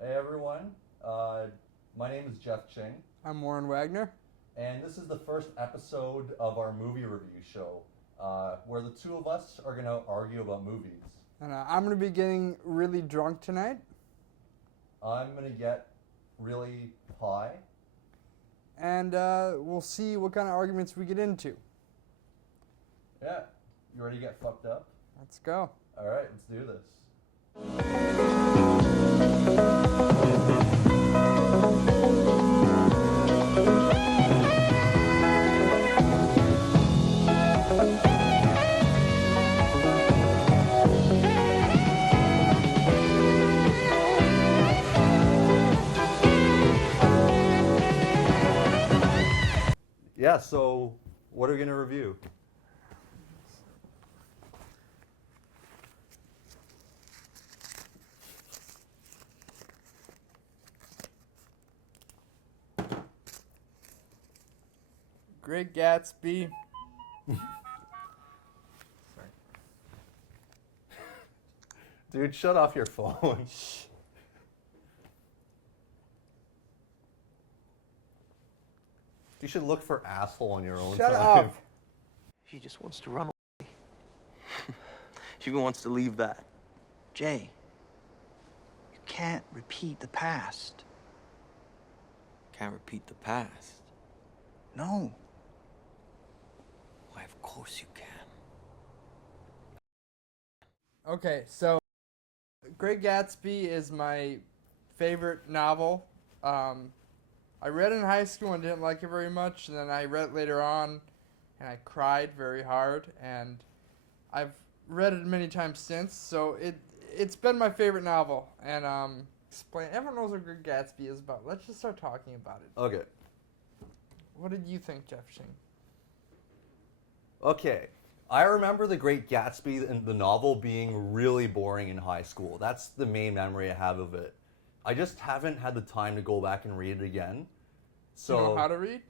Hey everyone, my name is Jeff Ching, I'm Warren Wagner. and this is the first episode of our movie review show, where the two of us are going to argue about movies. And I'm going to be getting really drunk tonight. I'm going to get really high. And we'll see what kind of arguments we get into. Yeah, you ready to get fucked up? Let's go. Alright, let's do this. Yeah, so what are we going to review? Great Gatsby. Dude, shut off your phone. You should look for asshole on your own Shut time. up. She just wants to run away. She wants to leave that. Jay, you can't repeat the past. Can't repeat the past. No. Why, of course you can. Okay, so Great Gatsby is my favorite novel. I read it in high school and didn't like it very much, and then I read it later on, and I cried very hard, and I've read it many times since, so it's been my favorite novel, and everyone knows what Great Gatsby is about. Let's just start talking about it. Okay. What did you think, Jeff Shing? Okay. I remember The Great Gatsby and the novel being really boring in high school. That's the main memory I have of it. I just haven't had the time to go back and read it again. So You know how to read?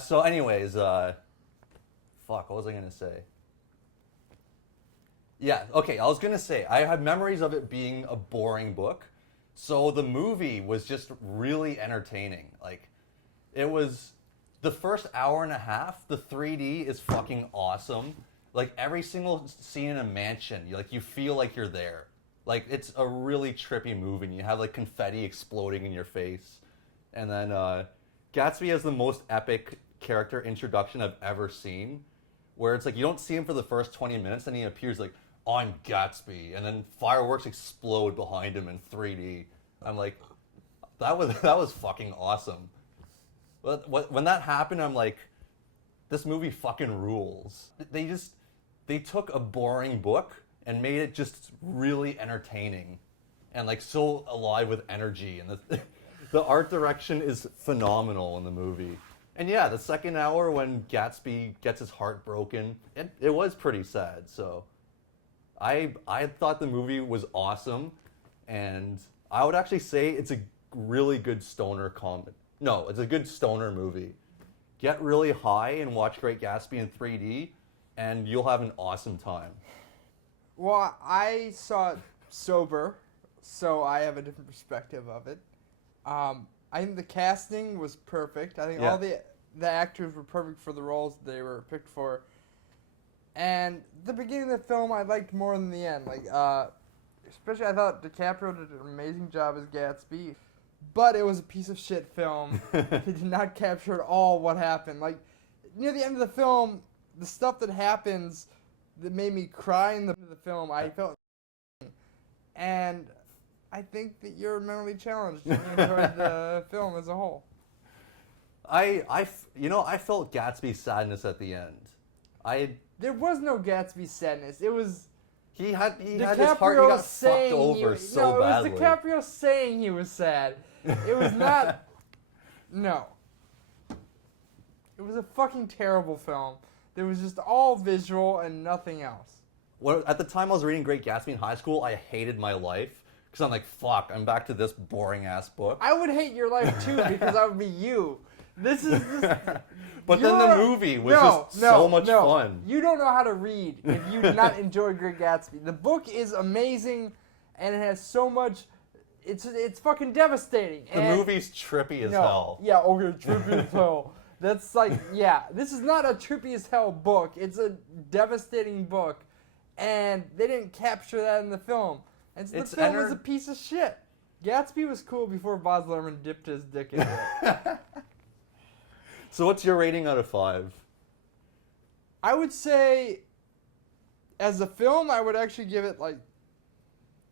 So anyways, fuck, what was I going to say? Yeah, okay, I was going to say, I have memories of it being a boring book. So the movie was just really entertaining. Like, it was the first hour and a half, the 3D is fucking awesome. Like, every single scene in a mansion, you feel like you're there. Like, it's a really trippy movie, and you have, like, confetti exploding in your face. And then, Gatsby has the most epic character introduction I've ever seen, where it's like, you don't see him for the first 20 minutes, and he appears like, I'm Gatsby, and then fireworks explode behind him in 3D. I'm like, that was fucking awesome. But when that happened, I'm like, this movie fucking rules. They took a boring book and made it just really entertaining and like so alive with energy, and the art direction is phenomenal in the movie. And yeah, the second hour when Gatsby gets his heart broken, it was pretty sad. So I thought the movie was awesome, and I would actually say it's a really good stoner comedy. No, it's a good stoner movie. Get really high and watch Great Gatsby in 3D, and you'll have an awesome time. Well, I saw it sober, so I have a different perspective of it. I think the casting was perfect. I think all the actors were perfect for the roles they were picked for. And the beginning of the film I liked more than the end. Like, especially I thought DiCaprio did an amazing job as Gatsby. But it was a piece of shit film. It did not capture at all what happened. Like, near the end of the film, the stuff that happens that made me cry in the film, I felt. And I think that you're mentally challenged and you enjoyed the film as a whole. I felt Gatsby's sadness at the end. There was no Gatsby sadness. It was He had his heart. He got fucked over so badly. It was DiCaprio saying he was sad. It was not. No. It was a fucking terrible film. There was just all visual and nothing else. Well, at the time I was reading Great Gatsby in high school, I hated my life. Because I'm like, fuck, I'm back to this boring-ass book. I would hate your life too because I would be you. This is... But then the movie was so much fun. You don't know how to read if you did not enjoy Great Gatsby. The book is amazing, and it has so much it's fucking devastating. The movie's trippy as hell. Yeah, okay, trippy as hell. That's like, yeah, this is not a trippy as hell book. It's a devastating book, and they didn't capture that in the film. And so the film is a piece of shit. Gatsby was cool before Baz Luhrmann dipped his dick into it. So what's your rating out of 5? I would say, as a film, I would actually give it like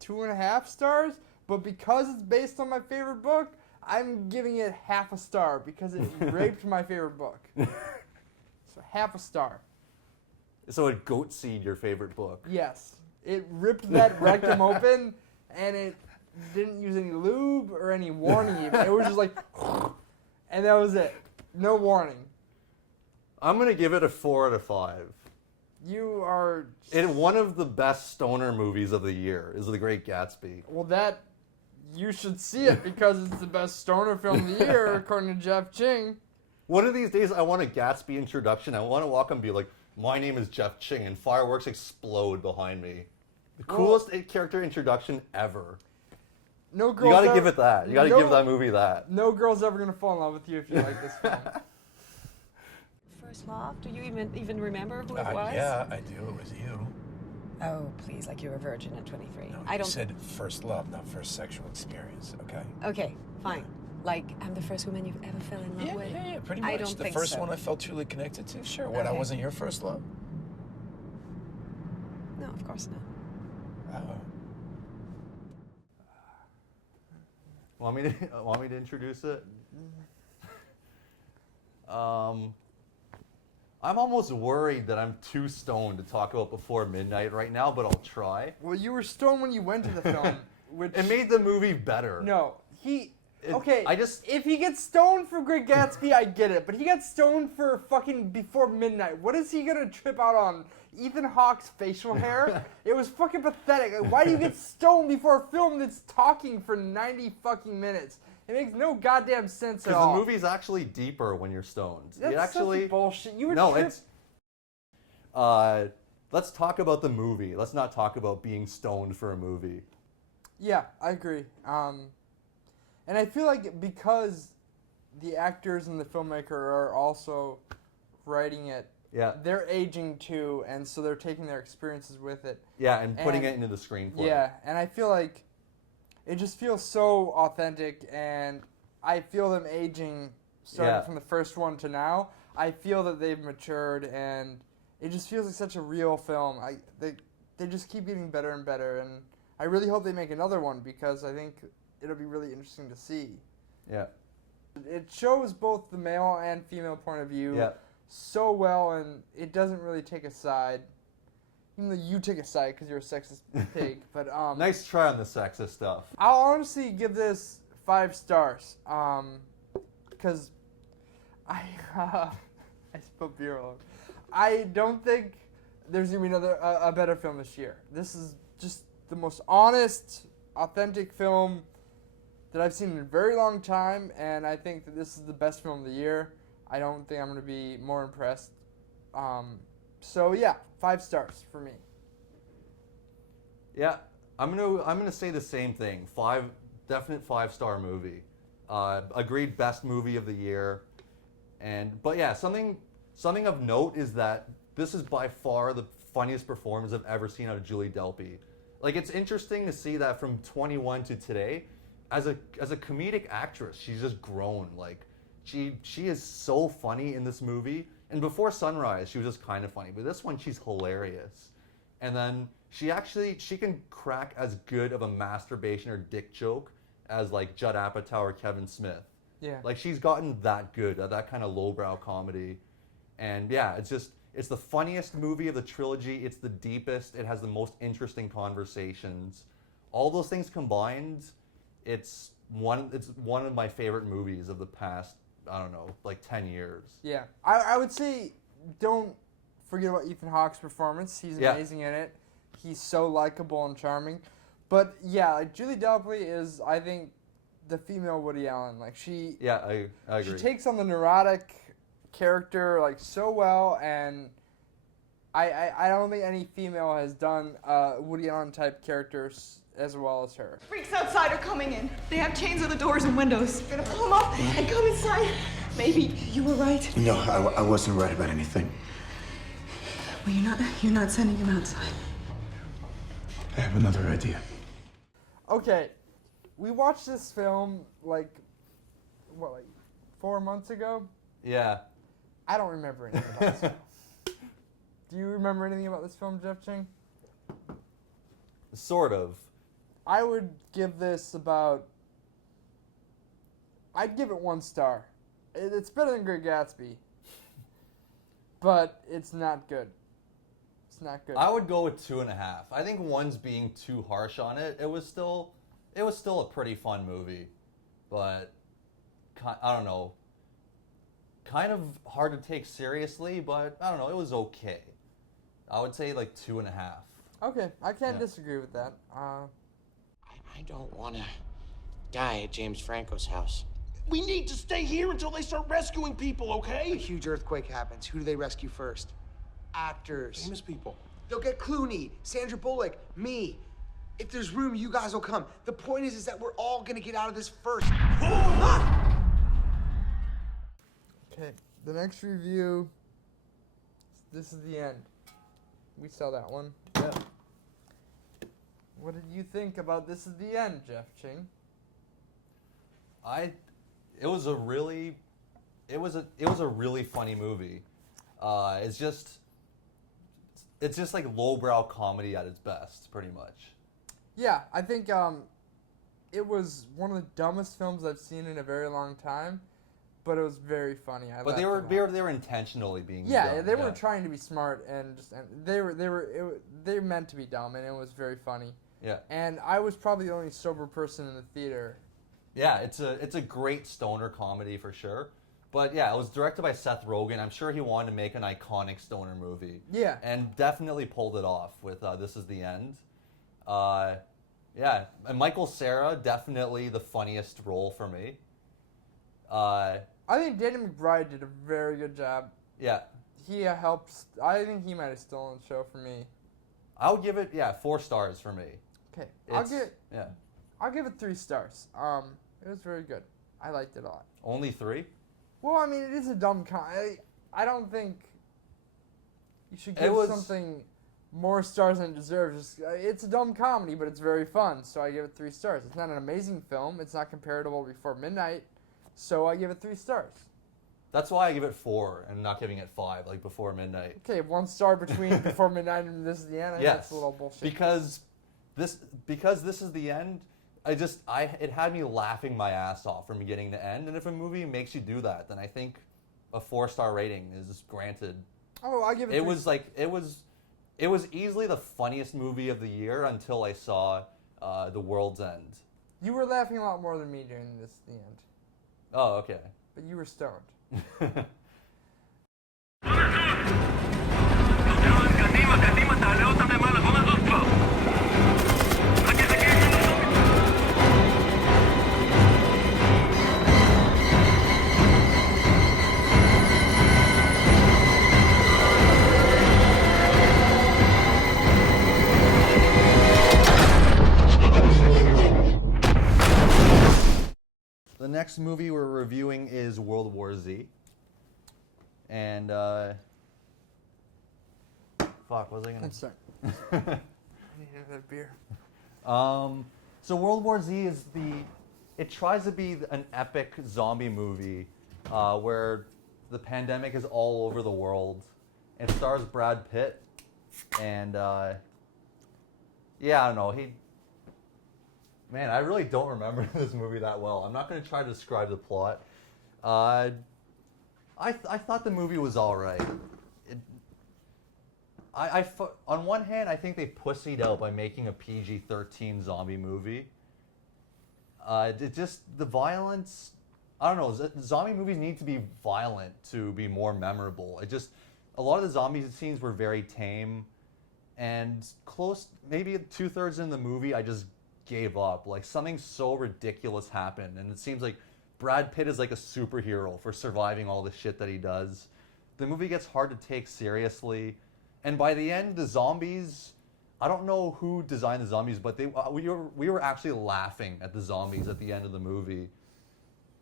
2.5 stars. But because it's based on my favorite book, I'm giving it half a star because it raped my favorite book. So half a star. So it goat seed your favorite book. Yes. It ripped that rectum open, and it didn't use any lube or any warning even. It was just like, and that was it. No warning. I'm going to give it a 4 out of 5. You are... One of the best stoner movies of the year is The Great Gatsby. Well, that... You should see it because it's the best stoner film of the year, according to Jeff Ching. One of these days, I want a Gatsby introduction. I want to walk and be like, my name is Jeff Ching, and fireworks explode behind me. The coolest character introduction ever. No girl. You got to give it that. You got to give that movie that. No girl's ever gonna fall in love with you if you like this film. First love? Do you even remember who it was? Yeah, I do. It was you. Oh, please, like you were a virgin at 23. No, I you don't. said first love, not first sexual experience. Okay. Okay, fine. Like I'm the first woman you've ever fell in love with. Yeah, pretty much. I don't the think first so. one I felt truly connected to. Sure. What? I Okay. wasn't your first love. No, of course not. Oh. Want me to introduce it? I'm almost worried that I'm too stoned to talk about Before Midnight right now, but I'll try. Well, you were stoned when you went to the film, which It made the movie better. no, he. It- Okay, I just- if he gets stoned for Great Gatsby, I get it. But he got stoned for fucking Before Midnight. What is he gonna trip out on? Ethan Hawke's facial hair? It was fucking pathetic. Like, why do you get stoned before a film that's talking for 90 fucking minutes? It makes no goddamn sense at Because all. the movie's actually deeper when you're stoned. That's it actually such bullshit. You were no, trip- it's. Let's talk about the movie. Let's not talk about being stoned for a movie. Yeah, I agree. And I feel like because the actors and the filmmaker are also writing it, Yeah, they're aging too, and so they're taking their experiences with it. yeah, and putting And- it into the screenplay. Yeah, and I feel like it just feels so authentic, and I feel them aging starting Yeah. from the first one to now. I feel that they've matured, and it just feels like such a real film. They just keep getting better and better, and I really hope they make another one because I think it'll be really interesting to see. Yeah, It shows both the male and female point of view yeah. so well, and it doesn't really take a side. Even though you take a side because you're a sexist pig, but Nice try on the sexist stuff. I'll honestly give this 5 stars. Because I spilled beer all over. I don't think there's gonna be a better film this year. This is just the most honest, authentic film that I've seen in a very long time, and I think that this is the best film of the year. I don't think I'm gonna be more impressed. So yeah, 5 stars for me. Yeah, I'm gonna say the same thing. Definite 5-star movie. Agreed, best movie of the year. But yeah, something of note is that this is by far the funniest performance I've ever seen out of Julie Delpy. Like, it's interesting to see that from 21 to today, as a comedic actress, she's just grown. Like, she is so funny in this movie. And before Sunrise, she was just kind of funny, but this one, she's hilarious. And then she can crack as good of a masturbation or dick joke as like Judd Apatow or Kevin Smith. Yeah. Like, she's gotten that good at that kind of lowbrow comedy. And yeah, it's the funniest movie of the trilogy. It's the deepest. It has the most interesting conversations. All those things combined, it's one of my favorite movies of the past, I don't know, like 10 years. Yeah, I would say don't forget about Ethan Hawke's performance. He's amazing in it. He's so likable and charming. But yeah, like Julie Delpy is, I think, the female Woody Allen. Like she, Yeah, I agree. she takes on the neurotic character like so well, and I don't think any female has done Woody Allen type characters as well as her. Freaks outside are coming in. They have chains on the doors and windows. They're gonna pull them up and come inside. Maybe you were right. No, I wasn't right about anything. Well, you're not sending him outside. I have another idea. Okay, we watched this film like 4 months ago. Yeah. I don't remember anything about this film. Do you remember anything about this film, Jeff Ching? Sort of. I would give this I'd give it 1 star. It's better than Great Gatsby, but it's not good. It's not good. I would go with 2.5. I think 1's being too harsh on it. It was still a pretty fun movie, but I don't know. Kind of hard to take seriously, but I don't know. It was okay. I would say like 2.5. Okay, I can't Yeah. disagree with that. I don't want to die at James Franco's house. We need to stay here until they start rescuing people, A okay? huge earthquake happens. Who do they rescue first? Actors. Famous people. They'll get Clooney, Sandra Bullock, me. If there's room, you guys will come. The point is that we're all gonna get out of this first. Okay, the next review. This is the end. We saw that one. Yeah. What did you think about This Is the End, Jeff Ching? It was a really funny movie. It's just like lowbrow comedy at its best, pretty much. Yeah, I think it was one of the dumbest films I've seen in a very long time, but it was very funny. But they were intentionally being dumb. They were trying to be smart and they meant to be dumb, and it was very funny. Yeah. And I was probably the only sober person in the theater. Yeah, it's a great stoner comedy for sure. But yeah, it was directed by Seth Rogen. I'm sure he wanted to make an iconic stoner movie. Yeah. And definitely pulled it off with This Is the End. Yeah, and Michael Cera, definitely the funniest role for me. I think Danny McBride did a very good job. Yeah. He helped. I think he might have stolen the show for me. I would give it 4 stars for me. Okay, Yeah. I'll give it 3 stars. It was very good. I liked it a lot. Only 3? Well, I mean, it is a dumb I don't think you should give something more stars than it deserves. It's a dumb comedy, but it's very fun, so I give it 3 stars. It's not an amazing film. It's not comparable to Before Midnight, so I give it 3 stars. This why I give it 4 and not giving it 5, like Before Midnight. Okay, 1 star between Before Midnight and This Is the End. I think that's a little bullshit. Because This Is the End. It had me laughing my ass off from beginning to end. And if a movie makes you do that, then I think a 4-star rating is granted. Oh, I give it. It was easily the funniest movie of the year until I saw The World's End. You were laughing a lot more than me during This Is the End. Oh, okay. But you were stoned. The next movie we're reviewing is World War Z. And, fuck, what was I gonna... I'm sorry. I need another beer. So World War Z it tries to be an epic zombie movie where the pandemic is all over the world. It stars Brad Pitt. And, I don't know, Man, I really don't remember this movie that well. I'm not going to try to describe the plot. I thought the movie was all right. On one hand, I think they pussied out by making a PG-13 zombie movie. The violence... I don't know, zombie movies need to be violent to be more memorable. A lot of the zombie scenes were very tame, and maybe 2/3 in the movie, I just gave up. Like, something so ridiculous happened, and it seems like Brad Pitt is like a superhero for surviving all the shit that he does. The movie gets hard to take seriously, And by the end, the zombies, I don't know who designed the zombies, but we were actually laughing at the zombies at the end of the movie.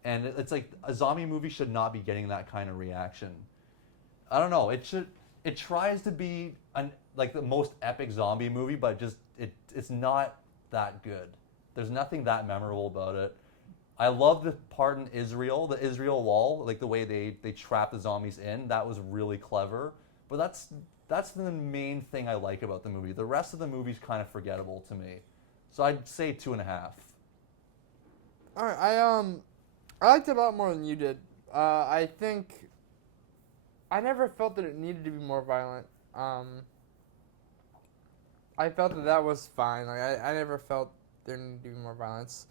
And it's like a zombie movie should not be getting that kind of reaction. I don't know. It tries to be like the most epic zombie movie, but just it's not that good. There's nothing that memorable about it. I love the part in Israel, the Israel wall, like the way they trap the zombies in. That was really clever. But that's the main thing I like about the movie. The rest of the movie's kind of forgettable to me. So I'd say 2.5. All right, I liked it a lot more than you did. I think I never felt that it needed to be more violent. I felt that was fine. Like I never felt there needed to be more violence.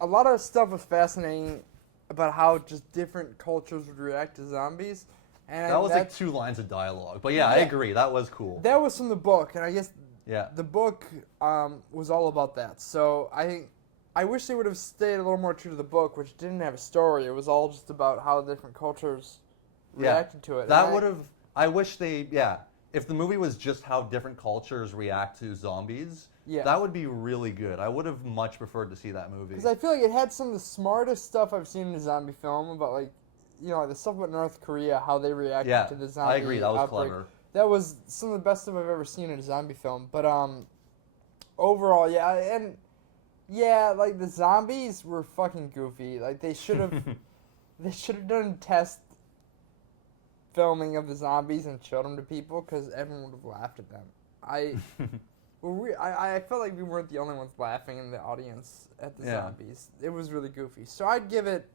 A lot of stuff was fascinating about how just different cultures would react to zombies. And that was like 2 lines of dialogue. But yeah, I agree. That was cool. That was from the book, and I guess yeah, the book was all about that. So I wish they would have stayed a little more true to the book, which didn't have a story. It was all just about how different cultures reacted to it. That would have. I wish they. Yeah, if the movie was just how different cultures react to zombies, that would be really good. I would have much preferred to see that movie. Because I feel like it had some of the smartest stuff I've seen in a zombie film about, like, you know, the stuff about North Korea, how they reacted to the zombie I agree. That was outbreak. clever. That was some of the best stuff I've ever seen in a zombie film. But overall, like the zombies were fucking goofy. Like they should have, done test filming of the zombies and showed them to people because everyone would have laughed at them. I felt like we weren't the only ones laughing in the audience at the zombies. It was really goofy. So I'd give it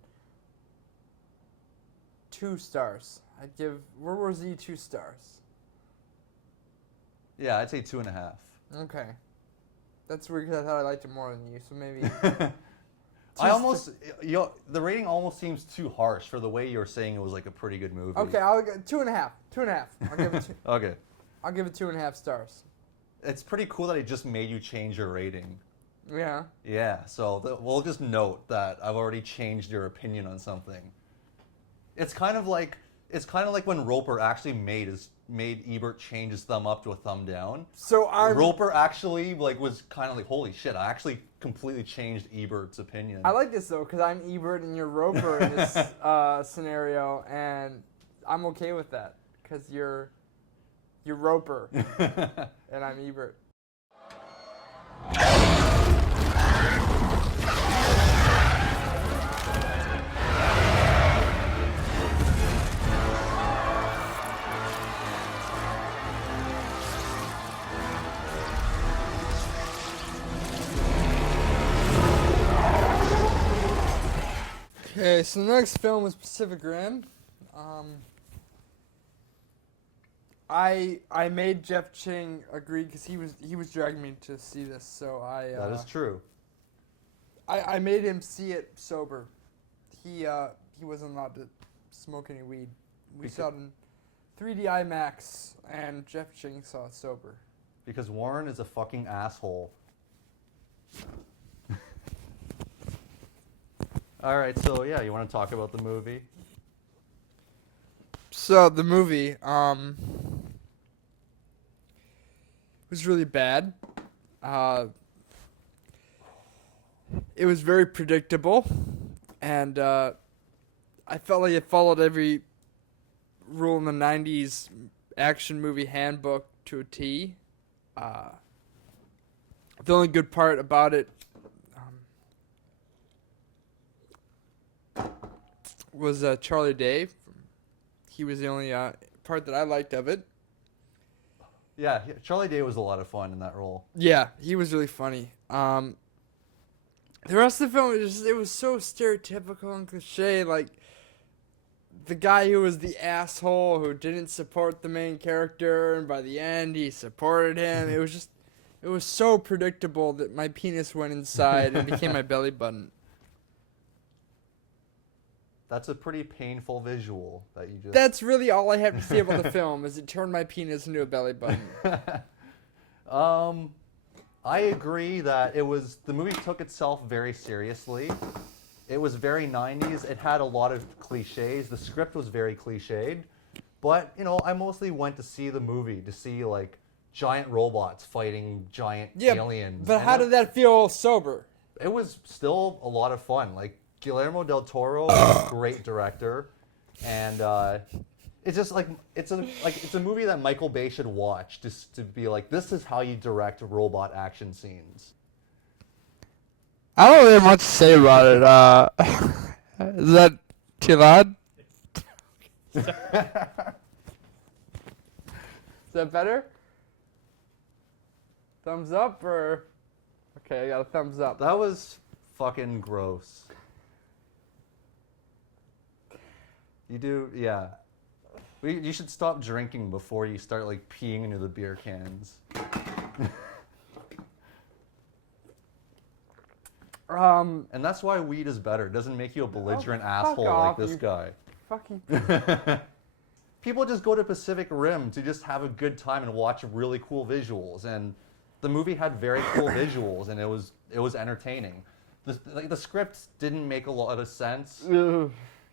2 stars. I'd give World War Z 2 stars. Yeah, I'd say 2.5. Okay. That's weird because I thought I liked it more than you, so maybe... the rating almost seems too harsh for the way you're saying it was like a pretty good movie. Okay, I'll go 2.5. 2.5. I'll give it 2. Okay. I'll give it 2.5 stars. It's pretty cool that it just made you change your rating. Yeah. Yeah, so we'll just note that I've already changed your opinion on something. It's kind of like when Roper actually made Ebert change his thumb up to a thumb down. So Roper actually was kind of like, holy shit, I actually completely changed Ebert's opinion. I like this though because I'm Ebert and you're Roper in this scenario, and I'm okay with that because you're Roper and I'm Ebert. Okay, so the next film was Pacific Rim. I made Jeff Ching agree because he was dragging me to see this, so that is true. I made him see it sober. He wasn't allowed to smoke any weed. We saw it in 3D IMAX, and Jeff Ching saw it sober. Because Warren is a fucking asshole. All right, so yeah, you want to talk about the movie? So the movie was really bad. It was very predictable, and I felt like it followed every rule in the 90s action movie handbook to a T. The only good part about it was Charlie Day. He was the only part that I liked of it. Yeah, Charlie Day was a lot of fun in that role. Yeah, he was really funny. The rest of the film, it was so stereotypical and cliche. Like, the guy who was the asshole who didn't support the main character, and by the end he supported him. It was so predictable that my penis went inside and became my belly button. That's a pretty painful visual that you just... That's really all I have to say about the film, is it turned my penis into a belly button. I agree that the movie took itself very seriously. It was very 90s. It had a lot of cliches. The script was very cliched. But, you know, I mostly went to see the movie to see, like, giant robots fighting giant aliens. But how did that feel sober? It was still a lot of fun. Like, Guillermo del Toro is a great director. And it's just, like, it's a movie that Michael Bay should watch just to be like, this is how you direct robot action scenes. I don't really have much to say about it. Is that too loud? Is that better? Thumbs up or? Okay, I got a thumbs up. That was fucking gross. Yeah. You should stop drinking before you start like peeing into the beer cans. And that's why weed is better. It doesn't make you a belligerent asshole like this guy. Fucking. People just go to Pacific Rim to just have a good time and watch really cool visuals. And the movie had very cool visuals, and it was entertaining. The script didn't make a lot of sense.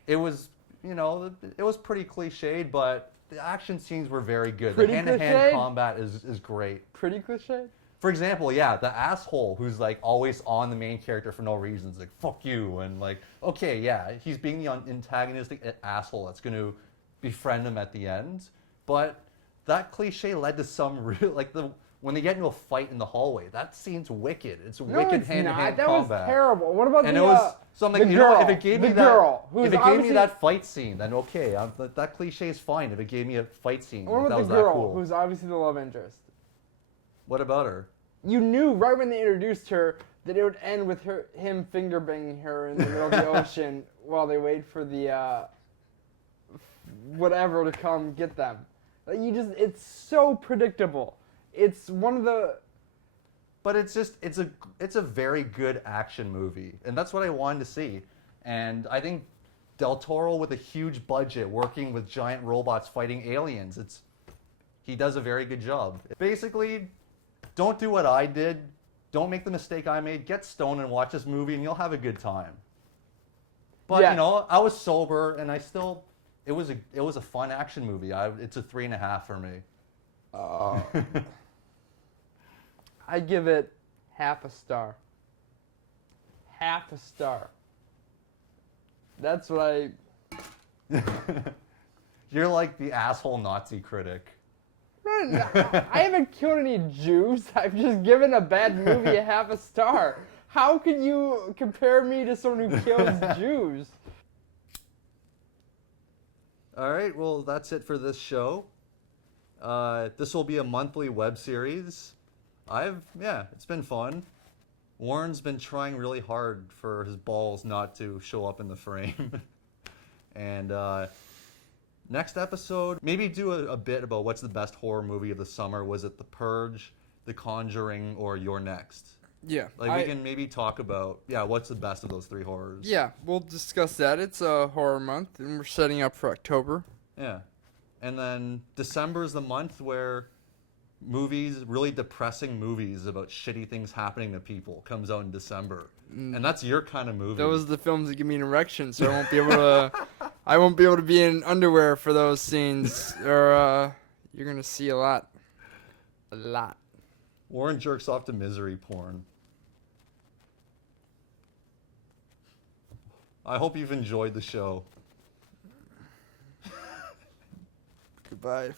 It was, you know, it was pretty cliched, but the action scenes were very good. Pretty the hand-to-hand combat is great. Pretty cliched? For example, yeah, the asshole who's like always on the main character for no reason. It's like, fuck you. And like, okay, yeah, he's being the antagonistic asshole that's going to befriend him at the end. But that cliche led to some real, like, when they get into a fight in the hallway, that scene's wicked. It's wicked hand-to-hand combat. That was terrible. What about and the, it was, so I'm like, the you girl, know what, if it gave me that fight scene, then okay, that cliche is fine. If it gave me a fight scene, what that about was the that girl, cool. who's obviously the love interest? What about her? You knew right when they introduced her that it would end with him finger banging her in the middle of the ocean while they wait for the whatever to come get them. Like, it's so predictable. It's one of the. But it's a very good action movie, and that's what I wanted to see. And I think Del Toro, with a huge budget, working with giant robots fighting aliens, he does a very good job. Basically, don't do what I did. Don't make the mistake I made. Get stoned and watch this movie, and you'll have a good time. But yes. You know, I was sober, and it was a fun action movie. It's a 3.5 for me. I give it half a star. Half a star. That's what I. You're like the asshole Nazi critic. Man, I haven't killed any Jews. I've just given a bad movie a half a star. How can you compare me to someone who kills Jews? All right, well, that's it for this show. This will be a monthly web series. It's been fun. Warren's been trying really hard for his balls not to show up in the frame. And next episode, maybe do a bit about what's the best horror movie of the summer. Was it The Purge, The Conjuring, or You're Next? Yeah. Like, we can maybe talk about, what's the best of those three horrors. Yeah, we'll discuss that. It's a horror month, and we're setting up for October. Yeah. And then December is the month where really depressing movies about shitty things happening to people comes out in December. And that's your kind of movie. Those are the films that give me an erection, so I won't be able to be in underwear for those scenes, or you're gonna see a lot. A lot. Warren jerks off to misery porn. I hope you've enjoyed the show. Goodbye.